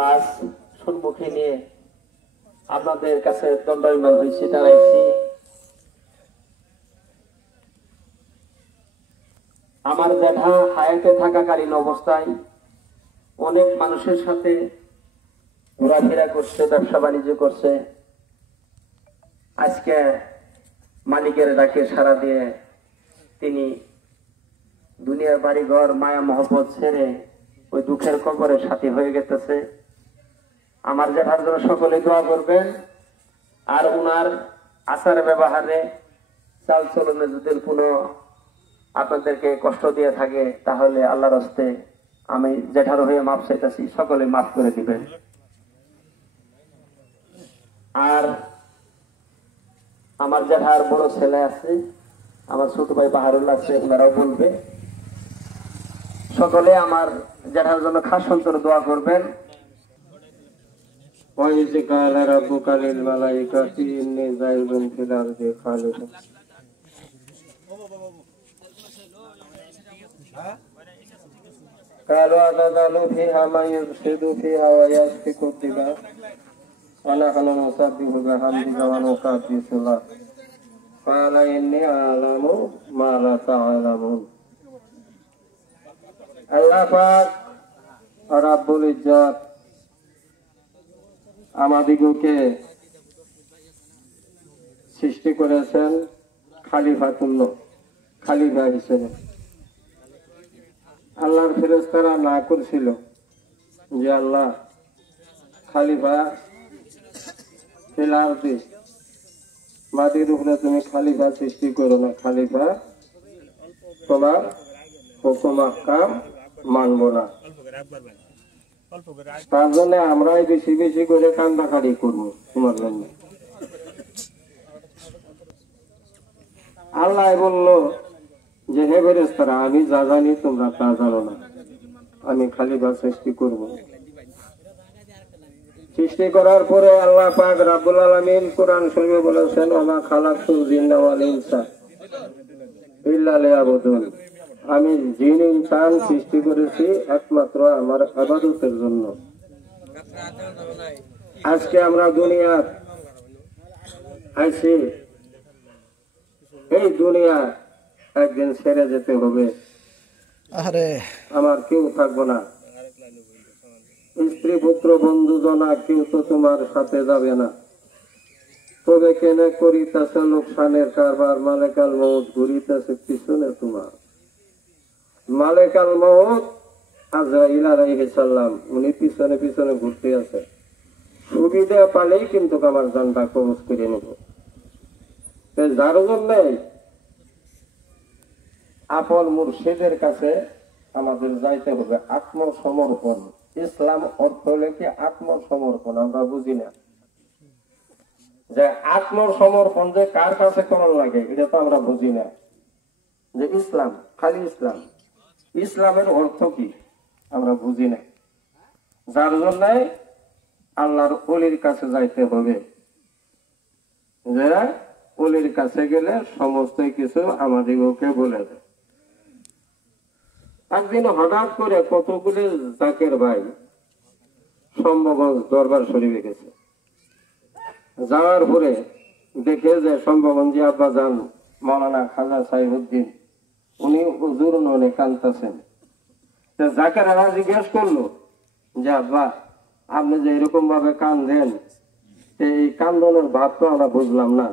লাশ সম্মুখে নিয়ে আপনাদের কাছে দণ্ডায়মান হয়েছি, দাঁড়াইছি। আমার জ্যাঠা হায়াতে থাকাকালীন অবস্থায় অনেক মানুষের সাথে ঘোরাফেরা করছে, ব্যবসা বাণিজ্য করছে। আজকে মালিকের ডাকে সাড়া দিয়ে তিনি দুনিয়ার বাড়িঘর মায়া মহব্বত ছেড়ে ওই দুঃখের কবরে সাথী হয়ে গেছে। আমার জ্যাঠার জন্য সকলে দোয়া করবেন। আর উনার আচার ব্যবহারে চাল চলনে যদি কোনো আপনাদেরকে কষ্ট দিয়ে থাকে তাহলে আল্লাহর হস্তে আমি জ্যাঠার হয়ে মাফ চাইতেছি, সকলে মাফ করে দিবেন। আর আমার জ্যাঠার বড় ছেলে আছে, আমার ছোট ভাই বাহারুল্লাহ আছে, ওনারাও বলবে। সকলে আমার জ্যাঠার জন্য খাস অন্তরে দোয়া করবেন। وَإِذْ قَالَ رَبُّكَ لِلْمَلَائِكَةِ إِنِّي جَاعِلٌ فِي الْأَرْضِ خَلِيفَةً قَالُوا أَتَجْعَلُ فِيهَا مَن يُفْسِدُ فِيهَا وَيَسْفِكُ الدِّمَاءَ وَنَحْنُ نُسَبِّحُ بِحَمْدِكَ وَنُقَدِّسُ لَكَ قَالَ إِنِّي أَعْلَمُ مَا لَا تَعْلَمُونَ। আল্লাহ পাক রব্বুল ইজ্জত আমাদিগকে সৃষ্টি করেছেন খালিফা হিসেবে। আল্লাহর ফেরেশতারা না করছিল যে আল্লাহ খালিফা ফিল আরদি, মাটির উপরে তুমি খালিফা সৃষ্টি করো না, খালিফা তোমার হুকুম আহকাম মানব না। তার জন্য আমরাই বেশি বেশি করে কান্দাকাটি করবো তোমার জন্য। আল্লাহ বলল যে হে ফেরেশতারা, আমি যা জানি তোমরা তা জানো না, আমি খালিফা সৃষ্টি করব। সৃষ্টি করার পরে আল্লাহ পাক রব্বুল আলামিন কোরআন শরীফে বলেছেন, ওমা খালাকতুল জিন্না ওয়াল ইনসা ইল্লা লিয়াবুদুন, আমি জিন ইনসান সৃষ্টি করেছি একমাত্র আমার ইবাদতের জন্য। আজকে আমরা দুনিয়া আইছি, এই দুনিয়া একদিন ছেড়ে যেতে হবে। আমার কেউ থাকবো না, স্ত্রী পুত্র বন্ধু জনা কেউ তো তোমার সাথে যাবে না। তবে কেনে করিতেছে লোকসানের কারবার, মালেকাল মউত ঘুরিতেছে পিছনে তোমার। মালেকাল মউত আজরাইল আলাইহিস সালাম, উনি পিছনে পিছনে ঘুরতে আছে। সুবিধা পালেই কিন্তু আমার জানটা কবজ করে নেব। যার জন্য আপন মুর্শিদের কাছে আমাদের যাইতে হবে। আত্মসমর্পণ, ইসলাম অর্থ হলে কি আত্মসমর্পণ, আমরা বুঝি না যে আত্মসমর্পণ যে কার কাছে করার লাগে, এটা তো আমরা বুঝি না। যে ইসলাম খালি ইসলাম, ইসলামের অর্থ কি আমরা বুঝি না। যার জন্য আল্লাহর ওলির কাছে যাইতে হবে, যে ওলির কাছে গেলে সমস্ত কিছু আমাদিগকে বলে দেয়। একদিন হঠাৎ করে কতগুলি জাকের ভাই সম্ভবগঞ্জ দরবার শরীফে গেছে। যাওয়ার পরে দেখে যে সম্ভবগঞ্জে আব্বা যান মৌলানা খাজা সাইফুদ্দিন, উনি হুজুর ননে কাঁদতেছেন। জাকেরা জিজ্ঞেস করলো যে আব্বা, আপনি যে এরকম ভাবে কাঁদেন, এই কান্দনের ভাব তো আমরা বুঝলাম না।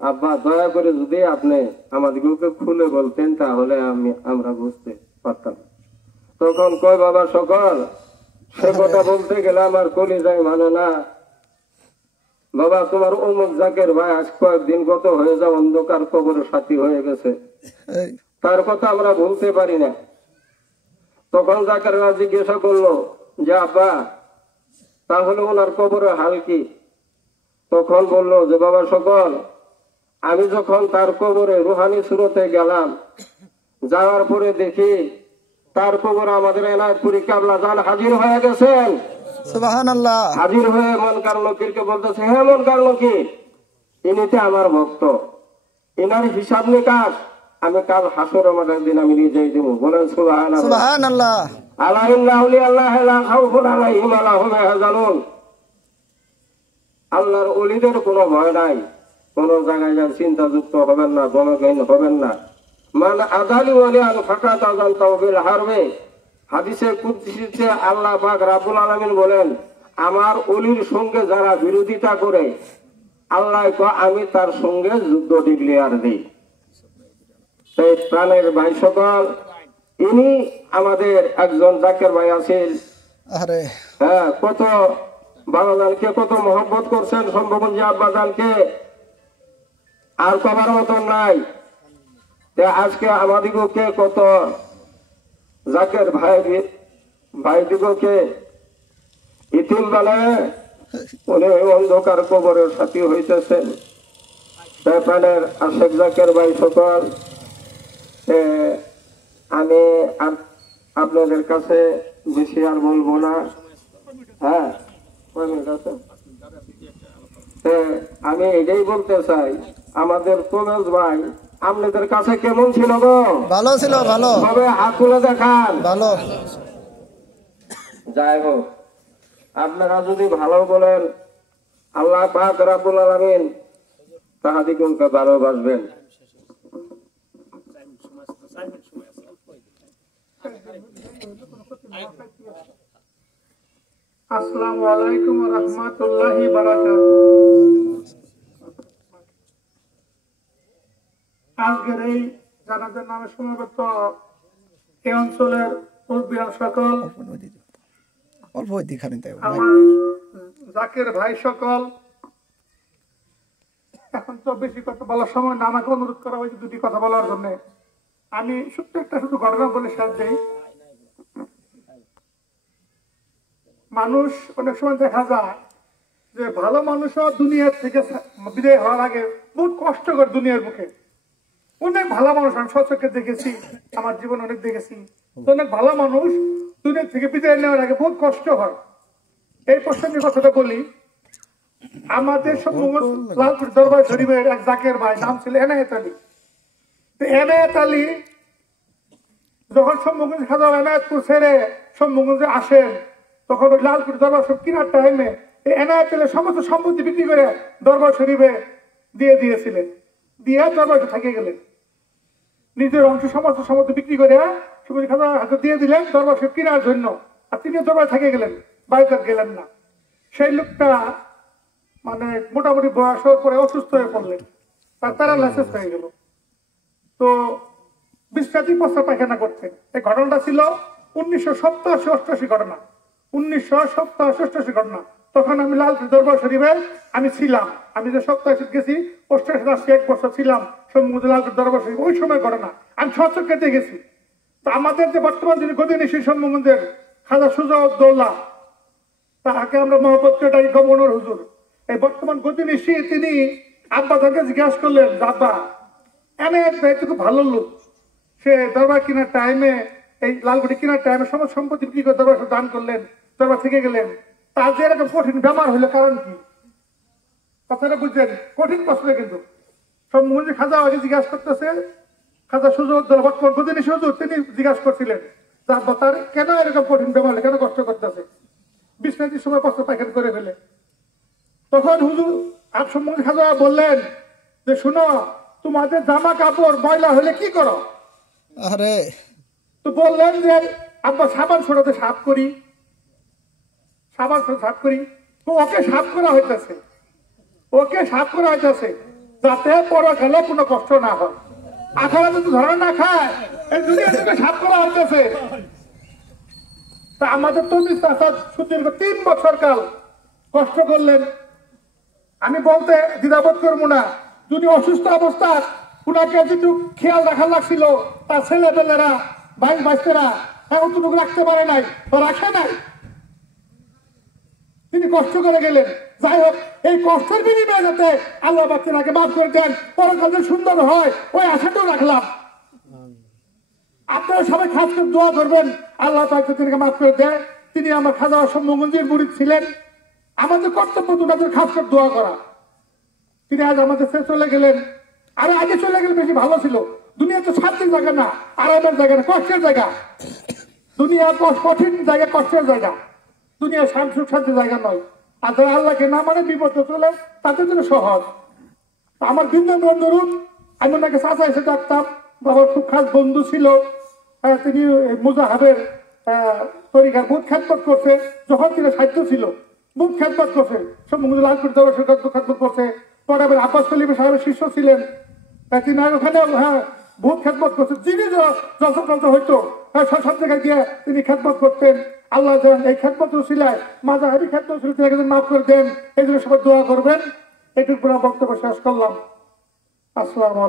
আব্বা দয়া করে যদি আপনি আমাদেরকে খুলে বলতেন তাহলে আমরা বুঝতে পারতাম। তখন কয় বাবা সকল, সে কথা বলতে গেলে আমার কলিজায় মানে না। বাবা তোমার অমুক জাকের ভাই আজ কয়েকদিন গত হয়ে যাও অন্ধকার কবরে সাথী হয়ে গেছে, তার কথা আমরা বলতে পারি না। তখন জাকেররা জিজ্ঞাসা করলো যে আব্বা তাহলে ওনার কবরের হাল কি? তখন বললো যে বাবা সকল, আমি যখন তার কবরে রুহানি সুরতে গেলাম, যাওয়ার পরে দেখি তার কবরে আমাদের এনায়তপুরি কাবলা জান হাজির হয়ে গেছেন। সুবহানাল্লাহ। হাজির হয়ে মনকার নকিরকে বলতেছে, হে মনকার নকির, ইনিতে আমার ভক্ত, ইনার হিসাব নিকাশ আমি কাল হাসরের মাঠের দিন আমি নিজেই দেব। বলেন সুবহানাল্লাহ। আলা ইন্না আউলিয়াল্লাহি লা খাউফুন আলাইহিম ওয়া লা হুম ইয়াহজানুন। আল্লাহর ওলিদের কোনো ভয় নাই, কোন জায়গায় যান চিন্তাযুক্ত হবেন না, জনজ্ঞান হবেন না। মান আদালি ওয়ালিয়ান ফাকাত আযানতাহু বিল হারবে। হাদিসে কুদসিতে আল্লাহ পাক রাব্বুল আলামিন বলেন, আমার ওলির সঙ্গে যারা বিরোধিতা করে আল্লাহ কয় আমি তার সঙ্গে যুদ্ধ ডিক্লেয়ার দিই। তাই প্রাণের ভাই সকল, ইনি আমাদের একজন জাকের ভাই আছেন। হ্যাঁ, কত বাবাজানকে কত মহব্বত করছেন সম্ভবঞ্জি আব্বাজানকে, আর কবার মতন নাই। আজকে আমাদিগকে কত জাকের ভাই দিগকে ইতিম বানায় উনি অন্ধকার কবরের সাথী হইতেছেন। তাই প্রাণের আশেক জাকের ভাই সকল, আমি আপনাদের কাছে বেশি আর বলবো না। হ্যাঁ, আমি এটাই বলতে চাই, আমাদের তোমেজ ভাই আপনাদের কাছে কেমন ছিল গো? ভালো ছিল, ভালো। তবে হাত তুলে দেখান। ভালো। যাই হোক, আপনারা যদি ভালো বলেন আল্লাহ পাক রব্বুল আলামিন তাহাদিগকে ভালোবাসবেন। আসসালামু আলাইকুম ওয়া রাহমাতুল্লাহি ওয়া বারাকাতুহু। আজকের এই জানাজার নামে সমবেত এই অঞ্চলের মুরব্বিয়ান সকল, আমার জাকের ভাই সকল, এখন তো বেশি কথা বলার সময় না, আমাকে অনুরোধ করা হয়েছে দুটি কথা বলার জন্য। আমি শুধু ঘটনা বলে শেষ দেই। মানুষ অনেক সময় দেখা যায় যে ভালো মানুষও দুনিয়ার থেকে বিদায় হওয়ার আগে বহুত কষ্ট করে দুনিয়ার মুখে। অনেক ভালো মানুষ আমি সচক্ষে দেখেছি, আমার জীবন অনেক দেখেছি। অনেক ভালো মানুষ দুনিয়ার থেকে বিদায় নেওয়ার আগে বহুত কষ্ট হয়। এই প্রসঙ্গে কথাটা বলি, আমাদের সম্মুখ লালপুর দরবার শরীফের এক জাকের ভাই নাম ছিল এনায়েত আলী। এনায়েত আলী যখন সম্মুখগঞ্জ খাজা এনায়েতপুর ছেড়ে সম্মুখগঞ্জে আসেন, তখন ওই লালপুর দরবার শরীফ কেনার টাইমে এনায়েত আলী সমস্ত সম্পত্তি বিক্রি করে দরবার শরীফে দিয়ে দিয়েছিলেন, দিয়ে দরবার থেকে গেলেন। নিজের অংশ সমস্ত সম্পত্তি বিক্রি করে সম্মুখ খাজা হাতে দিয়ে দিলেন দরবার শরীফ কেনার জন্য, আর তিনি দরবার থেকে গেলেন, বাড়িতে গেলেন না। সেই লোকটা মানে মোটামুটি বয়স হওয়ার পরে অসুস্থ হয়ে পড়লেন, তার প্যারালাইসিস হয়ে গেল। তো বিশ্রান্তি প্রস্তাব পায়খানা করতেন। এই ঘটনাটা ছিল 1987-88 ঘটনা, 1987-88 ঘটনা। তখন আমি লালপুর দরবার শরীফে আমি ছিলাম। আমি যে 87 গেছি, 88 1 বছর ছিলাম সম্মুখ লালপুর দরবার শরীফ। ওই সময় ঘটনা আমি সচক্ষে দেখেছি। তো আমাদের যে বর্তমান যিনি গদিনিশী সম্মুখের খাজা সুজাউদ্দৌলা, তাকে আমরা মহব্বত করে ডাকি গভর্নর হুজুর। এই বর্তমান গদিনিশী তিনি আব্বা তাকে জিজ্ঞাসা করলেন, আব্বা এনায়েত ভাই খুব ভালো লোক, সে দরবার কেনার টাইমে এই লালগুটি কেনার টাইমে সমস্ত সম্পত্তি বিক্রি করে দরবার দান করলেন, দরবার থেকে গেলেন। তার যে এরকম কঠিন বেমার হইলো কারণ কি? কথাটা বুঝলেন? কঠিন প্রশ্ন। কিন্তু সব মন্দির খাজা আগে জিজ্ঞাসা করতেছে, খাজা সুজাউদ্দৌলা বর্তমান গদিনিশী হুজুর তিনি জিজ্ঞাসা করছিলেন যে আব্বা তার কেন এরকম কঠিন বেমার হলে, কেন কষ্ট করতেছে, বিশ্রান্তির সময় প্রস্তাব পায়খানা করে ফেলে। তখন হুজুর সম্মুখে খাজা বললেন যে শুনো, তোমাদের জামা কাপড় ময়লা হলে কি করো? আরে তো বললেন যে আব্বা সাবান ছোড়াতে সাফ করি, সাবান সাফ করি। তো ওকে সাফ করা হইতেছে, ওকে সাফ করা হইতেছে যাতে পরকালে কোনো কষ্ট না হয়, আখারাতে তো ধরা না খায়, এই দুনিয়া থেকে সাফ করা হইতেছে। তা আমাদের তো সুদীর্ঘ 3 বছর কাল কষ্ট করলেন। আমি বলতে দ্বিধাবোধ করবো না, যদি অসুস্থ অবস্থা উনাকে যেটুকু খেয়াল রাখা লাগছিল, তার ছেলেপেলেরা ভাই বাচ্চারা অতটুকু রাখতে পারে নাই বা রাখে নাই, তিনি কষ্ট করে গেলেন। যাই হোক, এই কষ্টের বিনিময়ে যাতে আল্লাহ বাচ্চারাকে মাফ করে দেন, পরকালে সুন্দর হয়, ওই আশাটাও রাখলাম। আপনারা সবাই খাস করে দোয়া করবেন আল্লাহ তাকে মাফ করে দেয়। তিনি আমার খাজা সম্মুখগঞ্জের মুরিদ ছিলেন। আমাদের কর্তব্য তাদের খাস করে দোয়া করা। তিনি আজ আমাদের শেষ চলে গেলেন, আরে আগে চলে গেলে বেশি ভালো ছিল। দুনিয়া তো শান্তির জায়গা না, আরামের জায়গা না, কষ্টের জায়গা। দুনিয়া কঠিন জায়গা, কষ্টের জায়গা, দুনিয়া সুখ শান্তির জায়গা নয়। আর যারা আল্লাহকে না মানে বিপদ চলে তাদের জন্য সহজ। আমার ভিন্ন বন্ধুরূপ, আমি ওনাকে চাচা এসে ডাকতাম, বাবার খুব খাস বন্ধু ছিল। তিনি মুজাহাবের তরিকার বহুত খ্যাতমত করছে, যখন তিনি সাহিত্য ছিল বহুত খ্যাতমত করছে, সম্মুখে লালপুর দরবার খ্যাতমত করছে। পরে আবার আব্বাস খলিফা সাহেবের শিষ্য ছিলেন, তিনি ওখানে বহুত খ্যাতমত করছে। যিনি যত হইতো সব জায়গায় গিয়ে তিনি খ্যাতমত করতেন। আল্লাহ এই খ্যাতমত উসিলায় মাজাহাবি খ্যাতমত উসিলা তিনি মাফ করে দেন, এই জন্য সবাই দোয়া করবেন। এটুকু বক্তব্য শেষ করলাম। আসসালামু আলাইকুম।